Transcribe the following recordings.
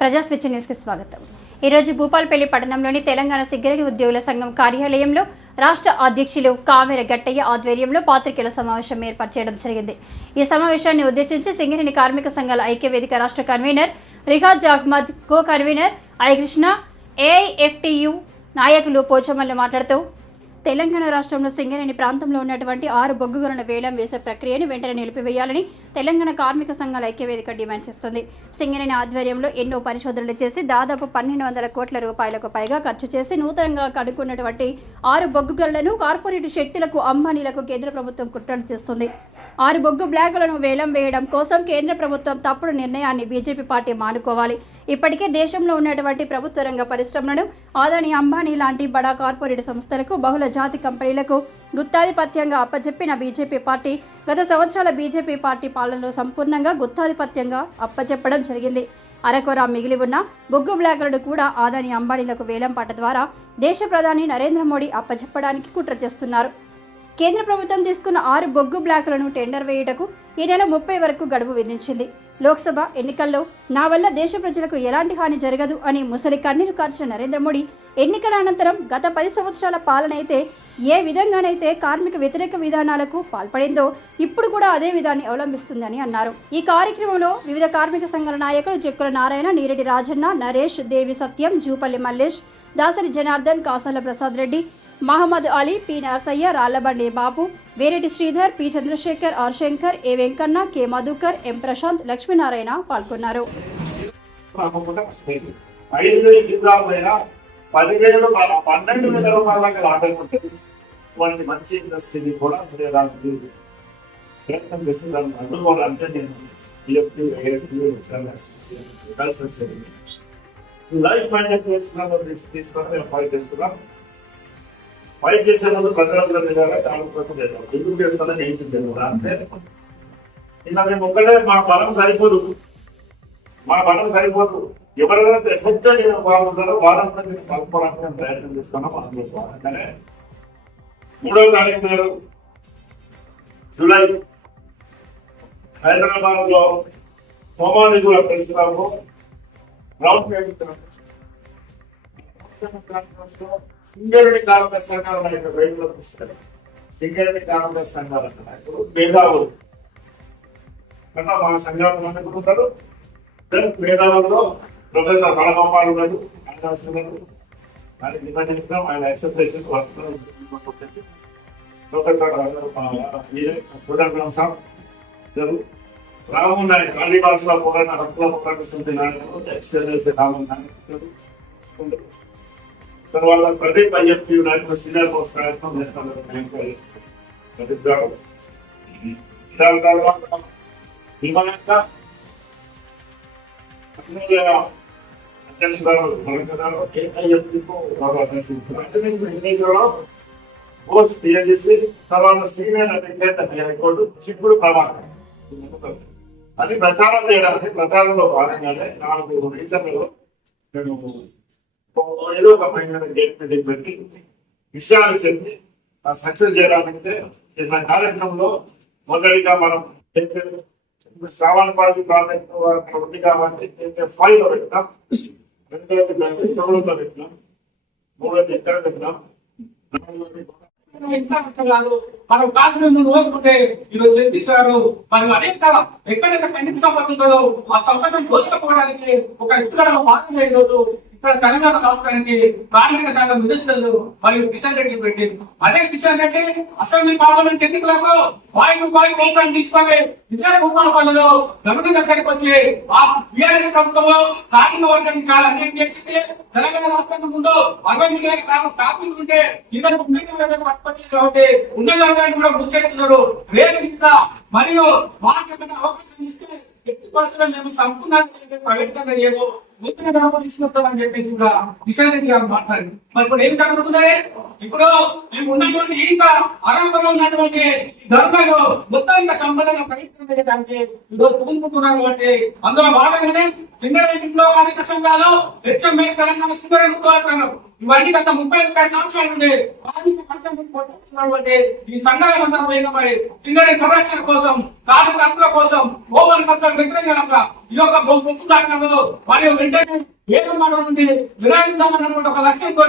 ప్రజాస్విచ్ న్యూస్కి స్వాగతం. ఈరోజు భూపాల్పల్లి పట్టణంలోని తెలంగాణ సింగరేణి ఉద్యోగుల సంఘం కార్యాలయంలో రాష్ట్ర అధ్యక్షులు కామెర గట్టయ్య ఆధ్వర్యంలో పాత్రికేయుల సమావేశం ఏర్పాటు చేయడం జరిగింది. ఈ సమావేశాన్ని ఉద్దేశించి సింగరేణి కార్మిక సంఘాల ఐక్యవేదిక రాష్ట్ర convener Rihaz Ahmed co convener I AIFTU నాయకులు పోచమల్లు మాట్లాడుతూ తెలంగాణ రాష్ట్రంలో సింగరేణి ప్రాంతంలో ఉన్నటువంటి ఆరు బొగ్గు గనుల వేలం వేసే ప్రక్రియను వెంటనే నిలిపివేయాలని తెలంగాణ కార్మిక సంఘాల ఐక్యవేదిక డిమాండ్ చేస్తుంది. సింగరేణి ఆధ్వర్యంలో ఎన్నో పరిశోధనలు చేసి దాదాపు పన్నెండు వందల కోట్ల రూపాయలకు పైగా ఖర్చు చేసి నూతనంగా కనుక్కున్నటువంటి ఆరు బొగ్గు గనులను కార్పొరేట్ శక్తులకు అంబానీలకు కేంద్ర ప్రభుత్వం కుట్రలు చేస్తుంది. ఆరు బొగ్గు బ్లాకులను వేలం వేయడం కోసం కేంద్ర ప్రభుత్వం తప్పుడు నిర్ణయాన్ని బీజేపీ పార్టీ మానుకోవాలి. ఇప్పటికే దేశంలో ఉన్నటువంటి ప్రభుత్వ రంగ పరిశ్రమలను ఆదాని అంబానీ లాంటి బడా కార్పొరేట్ సంస్థలకు బహుళ జాతి కంపెనీలకు గుత్తాధిపత్యంగా అప్పచెప్పిన బీజేపీ పార్టీ గత సంవత్సరాల బీజేపీ పార్టీ పాలనలో సంపూర్ణంగా గుత్తాధిపత్యంగా అప్పచెప్పడం జరిగింది. అరకొర మిగిలి ఉన్న బొగ్గు బ్లాకులను కూడా ఆదాని అంబానీలకు వేలంపాట ద్వారా దేశ ప్రధాని నరేంద్ర మోడీ అప్పచెప్పడానికి కుట్ర చేస్తున్నారు. కేంద్ర ప్రభుత్వం తీసుకున్న ఆరు బొగ్గు బ్లాకులను టెండర్ వేయుటకు ఈ నెల ముప్పై వరకు గడువు విధించింది. లోక్సభ ఎన్నికల్లో నా వల్ల దేశ ప్రజలకు ఎలాంటి హాని జరగదు అని ముసలి కన్నీరు కార్చిన నరేంద్ర మోడీ ఎన్నికల అనంతరం గత పది సంవత్సరాల పాలన అయితే ఏ విధంగానైతే కార్మిక వ్యతిరేక విధానాలకు పాల్పడిందో ఇప్పుడు కూడా అదే విధాన్ని అవలంబిస్తుందని అన్నారు. ఈ కార్యక్రమంలో వివిధ కార్మిక సంఘాల నాయకులు Jakkula Narayana Neereddy Rajanna Naresh Devi Satyam Jupalli Mallesh Dasari Janardhan Kasala Prasad Reddy Mohammad Ali P. Narasayya Rallabandi Babu Vereddy Sridhar P. Chandrasekhar R. Shankar A. Venkanna K. Madhukar M. Prashanth Lakshminarayana పాల్గొన్నారు. మంచి ఇండస్ట్రీని కూడా ప్రయత్నం చేస్తున్నాను అందుకోవాలంటే నేను కలిసి వచ్చేది. Life minded చేస్తున్నాను ఫైట్ ఫైట్ చేసే ముందు ప్రజలందరూ ఎందుకు చేస్తానని ఏంటి అంటే ఇలా మేము ఒక్కడే మా బలం సరిపోదు. మన బలం సరిపోదు. ఎవరైనా ఎఫెక్ట్ బాగుంటారో వాళ్ళందరూ కలుపుకోవడానికి ప్రయత్నం చేస్తున్నాం అందులో అందుకనే మూడవ తారీఖు మీరు జూలై. హైదరాబాద్లో సోమానిధుల ప్రెస్ క్లబ్ సింగరుని టేబుల్ సింగరేణి కార్మిక సంఘాల నాయకులు రైతుల పుస్తకం సింగరేణి కార్మిక సంఘాల నాయకులు మేధావులు. అట్లా మా సంఘాలు నాయకులు ఉంటారు మేధావుల్లో ప్రొఫెసర్ బలగోపాల్ గారు ఆయన వస్తున్నారు ఆయన డిమాండ్ చేసినాం ఆయన యాక్సెప్ట్ చేసి వస్తున్నారు సార్ రాము నాయక్ ఆదివాసుల పోరాట హక్కుల పోరాట సమితి నాయకులు ఎక్స్ఎల్ఎస్ రాము నాయక్ గారు తర్వాత ప్రదీప్ ఐఎఫ్టీ నాయకులు సీనియర్ పోస్ట్ ప్రయత్నం చేస్తాను. ప్రదీప్ గారు దాని తర్వాత విమానంగా అధ్యక్షురాలు మరొకరాలు ఏఐఎఫ్టీకు బాగా పోస్ట్ క్లియర్ చేసి తర్వాత సీనియర్ అటెండెంట్ హైకోర్టు చిక్కుడు ప్రభాకర్ అది ప్రచారం చేయడానికి ప్రచారంలో భాగంగానే నాలుగు రీజన్లు నేను ఏదో ఒక పైన గేట్ పెట్టి విషయాలు చెప్పి సక్సెస్ చేయాలంటే నా కార్యక్రమంలో మొదటిగా మనం శ్రావణ పాది ప్రాజెక్ట్ ఉంది కాబట్టి ఫైవ్లో పెట్టినాం రెండోది మెసేజ్లో పెట్టినాం మూడోది ఎక్కడ పెట్టినాం మనం కాసిన ఓదుకుంటే ఈరోజు జగదీశ్వరారు మనం అనేక ఎక్కడైతే పెండింగ్ సంపద ఉంటుందో ఆ సంపదను దోచుకోవడానికి ఒక ఇక్కడ మార్గం ఈరోజు ఇక్కడ తెలంగాణ రాష్ట్రానికి కార్మిక సంఘం మినిస్టర్లు మరియు కిషన్ రెడ్డి పెట్టింది అదే కిషన్ రెడ్డి అసెంబ్లీ పార్లమెంట్ ఎన్నికలకు వాయిస్ వాయిస్ ప్రోగ్రాం తీసుకొని ఇదే భూపాలపల్లిలో గవర్నర్ దగ్గరికి వచ్చి ఆ బిఆర్ఎస్ ప్రభుత్వంలో కార్మిక వర్గాన్ని చాలా అన్యాయం చేసింది. తెలంగాణ రాష్ట్రానికి ముందు అరవై మిలియన్ గ్రామ కార్మికులు ఉంటే ఇద్దరు ముప్పై వేల పట్టుకొచ్చింది కాబట్టి ఉన్న వర్గాన్ని కూడా గుర్తు చేస్తున్నారు. రేపు ఇంకా మరియు వాళ్ళకి అవకాశం ఇస్తే ఎట్టి పరిస్థితుల్లో మేము సంపూర్ణంగా ప్రకటన ఏమో నూతన గ్రామం తీసుకొస్తామని చెప్పేసి కూడా కిషన్ రెడ్డి గారు మాట్లాడారు. మరి ఇప్పుడు ఏం జరుగుతుంది? ఇప్పుడు మేము ఉన్నటువంటి ఈత అర్హతలో ఉన్నటువంటి ధర్మాలు మొత్తం సంబంధంగా ప్రయత్నం చేయడానికి ఈరోజు పూనుకుంటున్నాను అంటే అందులో భాగంగానే సింగరేణిలో కార్మిక సంఘాలు హెచ్ఎంఎస్ తెలంగాణ సింగరేజ్ ఉద్యోగాలు ఇవన్నీ గత ముప్పై ముప్పై సంవత్సరాల నుండి కార్మిక పరిశ్రమను అంటే ఈ సంఘాల మంత్రమైన సింగరేజ్ ప్రొడక్షన్ కోసం కార్మిక హక్కుల కోసం ఓవర్ వ్యతిరేకంగా ఈ యొక్క ముక్కు దాటంలో మరియు వెంటనే ఏమి మనం ఉంది. విరాయించాలన్నటువంటి ఒక లక్ష్యంతో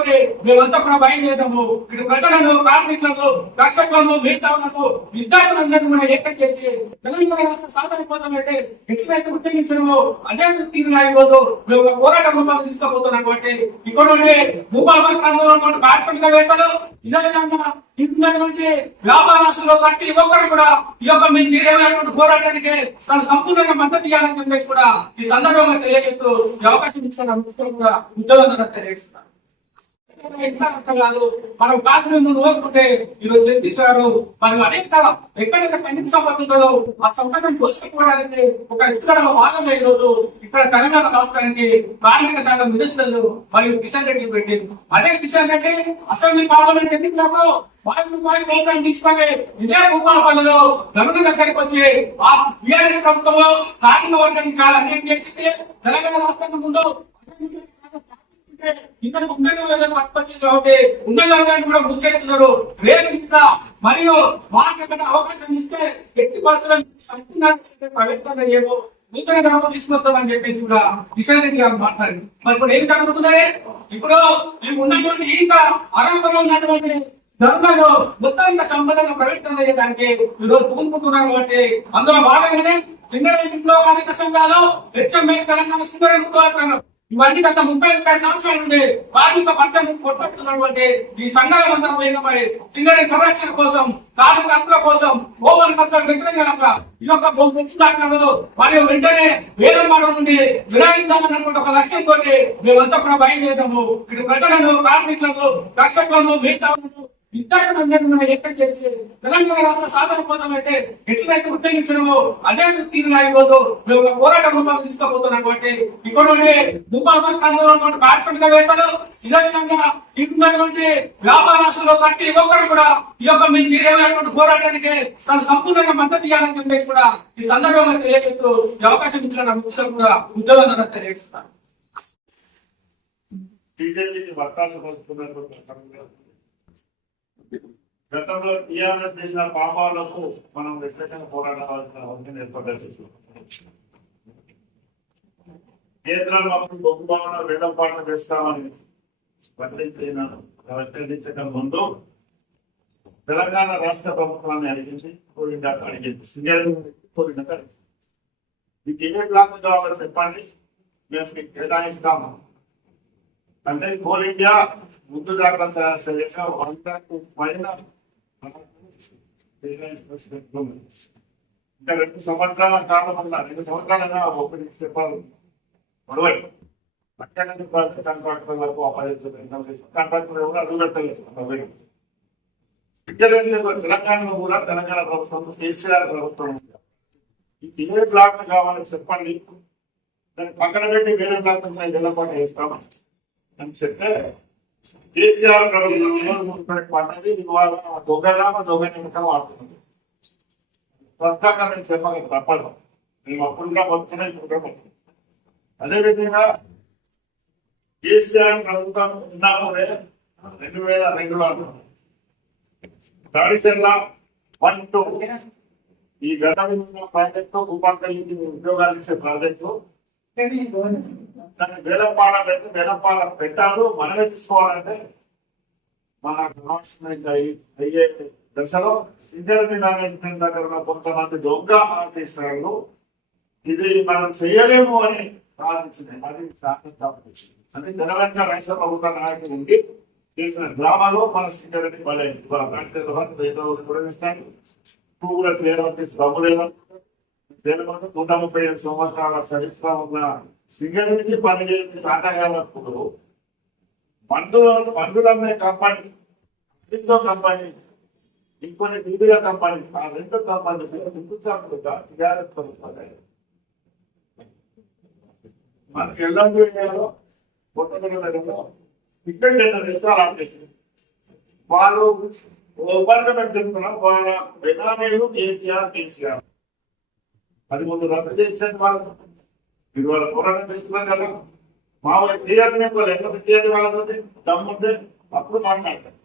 మేమంతా కూడా బయలుదేరాము ఇక్కడ ప్రజలను కార్మికులను దర్శకులను మిగతాలను విద్యార్థులందరినీ కూడా ఏకం చేసి తెలంగాణ రాష్ట్ర సాధన కోసం అయితే ఎట్లయితే ఉత్తేజించడము అదే తీరుగా ఈరోజు మేము ఒక పోరాట రూపాన్ని తీసుకుపోతున్నటువంటి ఇక్కడ ఉండే భూపాలపతి ప్రాంతంలో ఉన్నటువంటి పారిశ్రామికవేత్తలు ఇదే విధంగా ఇస్తున్నటువంటి వ్యాపారస్తులు ప్రతి ఒక్కరు కూడా ఈ యొక్క మీ తీరమైనటువంటి పోరాటానికి తన సంపూర్ణంగా మద్దతు ఇవ్వాలని చెప్పేసి కూడా ఈ సందర్భంగా తెలియజేస్తూ ఈ అవకాశం ఇచ్చిన అందరూ కూడా ఉద్యోగం తెలియజేస్తున్నాను. ఇంకా అర్థం కాదు. మనం కాసిన ముందు ఓదుకుంటే ఈరోజు జగదీష్ మనం అనేక కాలం ఎక్కడైతే పెండింగ్ సంపద ఉంటుందో ఆ సంపదను దోచుకోవడానికి ఒక ఇక్కడ భాగంగా ఈ రోజు ఇక్కడ తెలంగాణ రాష్ట్రానికి కార్మిక శాఖ మినిస్టర్లు మరియు కిషన్ రెడ్డి పెట్టి అదే కిషన్ రెడ్డి అసెంబ్లీ పార్లమెంట్ ఎన్నికల్లో వారి వారి ప్రోగ్రాం తీసుకొని ఇదే భూపాలపల్లిలో గవర్నర్ దగ్గరికి వచ్చి ఆ బిఆర్ఎస్ ప్రభుత్వంలో కార్మిక వర్గానికి చాలా అన్యాయం చేసింది. తెలంగాణ రాష్ట్రానికి ముందు ఇంకా ఉన్నత వేదన పట్టుకొచ్చింది కాబట్టి ఉన్నత వర్గాన్ని కూడా గుర్తిస్తున్నారు రేపు ఇంకా మరియు మాకు అవకాశం ఇస్తే ఎట్టి పరిస్థితుల్లో సంపూర్ణ పవిత్రంగా ఏమో నూతన గ్రామం తీసుకొస్తామని చెప్పేసి కూడా కిషన్ రెడ్డి గారు మాట్లాడారు. మరి ఇప్పుడు ఏం జరుగుతుంది? ఇప్పుడు మేము ఉన్నటువంటి ఈత అర్హతలో ఉన్నటువంటి ధర్మంలో మొత్తం సంపదను ప్రవేశం చేయడానికి ఈరోజు పూనుకుంటున్నారు కాబట్టి అందులో భాగంగానే సింగరేణిలో కార్మిక సంఘాలు హెచ్ఎంఎస్ తెలంగాణ సింగరేణి ఇవన్నీ గత ముప్పై ముప్పై సంవత్సరాల నుండి కార్మిక పర్సెంట్ కొట్టుకుంటున్నటువంటి ఈ సంఘాల మంత్రం సింగరేణి ప్రొడక్షన్ కోసం కార్మిక హక్కుల కోసం ఓవర్ హక్కుల వ్యతిరేకంగా ఈ యొక్క ముఖ్యమంత్రులు మరియు వెంటనే వేరే మాట నుండి విరాయించాలన్నటువంటి ఒక లక్ష్యంతో మేమంతా కూడా బయలుదేరాము. ఇక్కడ ప్రజలను కార్మికులను దర్శకులను ఇంతటి మందిని మనం ఏకం చేసి తెలంగాణ రాష్ట్ర సాధన కోసం అయితే ఎట్లయితే ఉత్తేజించడమో అదే తీరుగా ఈరోజు మేము ఒక పోరాట రూపాన్ని తీసుకోబోతున్నాం కాబట్టి ఇక్కడ ఉండే భూపాల ప్రాంతంలో పారిశ్రామికవేత్తలు ఇదే విధంగా ఇటువంటి వ్యాపారస్తులు ప్రతి ఒక్కరు కూడా ఈ యొక్క మీ తీరమైనటువంటి పోరాటానికి తన సంపూర్ణంగా మద్దతు ఇవ్వాలని చెప్పేసి కూడా ఈ సందర్భంగా తెలియజేస్తూ ఈ అవకాశం ఇచ్చిన ఉద్యోగం కూడా ఉద్యోగం తెలియజేస్తున్నాను బీజేపీకి వత్తాసు పలుకుతున్నటువంటి గతంలో టీఆర్ఎస్ చేసిన పాపాలకు మనం వ్యతిరేకంగా పోరాడాల్సిన అవసరం ఏర్పడ్డది. కేంద్రంలో అప్పుడు బొగ్గు భవన వేలం పాట వేస్తామని ప్రకటించిన ప్రకటించడం ముందు తెలంగాణ రాష్ట్ర ప్రభుత్వాన్ని అడిగింది కోరిండా అడిగింది. సింగర్ కోరిండా మీకు ఏ బ్లాక్ కావాలో చెప్పండి మేము మీకు కేటాయిస్తాము. అంటే కోల్ ఇండియా ముందు జాగ్రత్త సరిగ్గా వందకు పైన ఇంకా రెండు సంవత్సరాల కాలం వల్ల రెండు సంవత్సరాలైనా ఒకటి చెప్పాలి. గొడవ అక్కడ నుంచి కాంట్రాక్టర్ వరకు అప్పగించారు కాంట్రాక్టర్ కూడా అడుగు పెట్టలేదు. ఇక్కడ తెలంగాణలో కూడా తెలంగాణ ప్రభుత్వం కేసీఆర్ ప్రభుత్వం ఏ బ్లాక్ కావాలో చెప్పండి. దాన్ని పక్కన పెట్టి వేరే బ్లాక్ నిలబడి వేస్తాం అని చెప్తే కేసీఆర్ ప్రభుత్వం ఇవాళ దొంగగా దొంగ నిమిషం వాడుతుంది నేను తప్పదు. మేము అప్పుడుగా బతుకునే అదేవిధంగా కేసీఆర్ ప్రభుత్వం ఉన్నప్పుడే రెండు వేల రెండులో దాడిచెల్ల వన్ టూ. ఈ గత ప్రాజెక్టు భూపాలపల్లికి ఉద్యోగాలు ఇచ్చే ప్రాజెక్టు. దాన్ని వేలంపాడ పెడితే వేలంపాడ పెట్టాలు మనమే తీసుకోవాలంటే మన గవర్నమెంట్ అయ్యే దశలో సింగరేణి మేనేజ్మెంట్ దగ్గర ఉన్న కొంతమంది దొంగ ఆఫీసర్లు ఇది మనం చేయలేము అని సాధించింది అది అంటే తెలంగాణ రాష్ట్ర ప్రభుత్వ నాయకులు ఉండి చేసిన గ్రామాల్లో మన సింగరేణి బలైంది. కూడా చేయడం నువ్వు కూడా చేయడానికి డబ్బు దేని దేనికంటే నూట ముప్పై ఐదు సంవత్సరాల చరిత్ర ఉన్న సింగరేణికి పనిచేసి సాటగాలప్పుడు మందులు మందులమ్మే కంపెనీ రెండో కంపెనీ ఇంకొన్ని వివిధ కంపెనీ ఆ రెండు కంపెనీ హిందుస్థాన్లుగా టీఆర్ఎస్ ప్రభుత్వం మనకి ఎల్లందు ఏరియాలో ఇక్కడ రెండు రెస్టారెంట్ వాళ్ళు ఒప్పందం చెప్తున్నాం వాళ్ళ విధానాలు కేసీఆర్ కేసీఆర్. అది ముందు రద్దు చేయించండి వాళ్ళు మీరు వాళ్ళ పోరాటం చేస్తున్నారు కదా. మా వాళ్ళ చేయాలని వాళ్ళు ఎంత పెట్టేయండి వాళ్ళతోటి దమ్ముంటే అప్పుడు మాట్లాడతారు.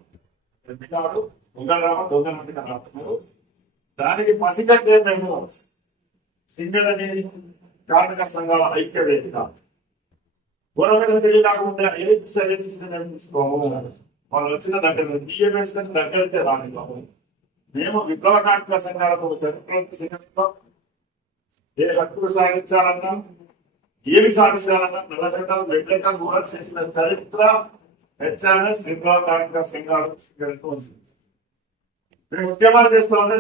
ఎందుకంటే దొంగ రామ దొంగ రాస్తున్నారు దానికి పసిగట్టే మేము సింగల్ అనేది కార్మిక సంఘాల ఐక్య వేదిక గొడవలకు తెలియ కాకుండా ఏ సరే తీసుకోము వాళ్ళు వచ్చిన దగ్గర బియ్యం వేసుకొని అయితే రాని బాబు. మేము విప్లవ కార్మిక సంఘాలకు సంఘంలో ఏ హక్కులు సాధించాలన్నా ఏమి సాధించాలన్నా నల్ల చట్టాలు వ్యతిరేకంగా కూడా చేసిన చరిత్ర హెచ్ఆర్ఎస్ విప్లవ కార్మిక సంఘాలకు ఉంది. మేము ఉద్యమాలు చేస్తామంటే